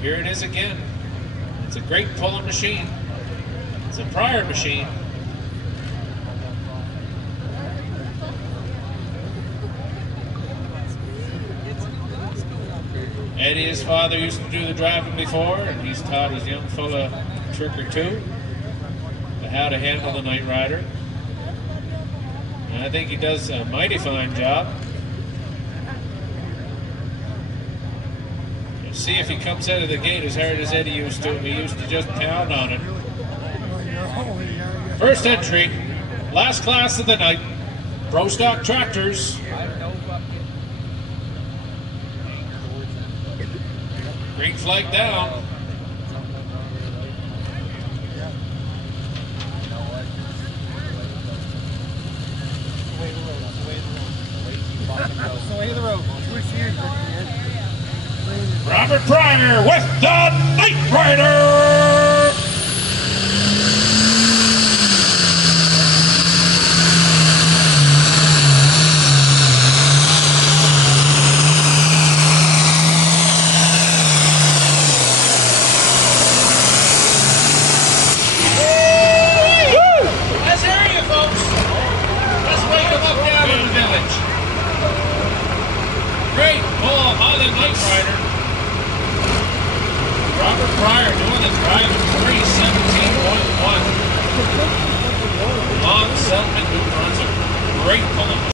Here it is again. It's a great pulling machine. It's a Pryor machine. Eddie, his father, used to do the driving before, and he's taught his young fella a trick or two to how to handle the Night Rider. And I think he does a mighty fine job. You'll see if he comes out of the gate as hard as Eddie used to. He used to just pound on it. First entry, last class of the night, Pro Stock Tractors. Green flag down. Robert Pryor with the Night Rider.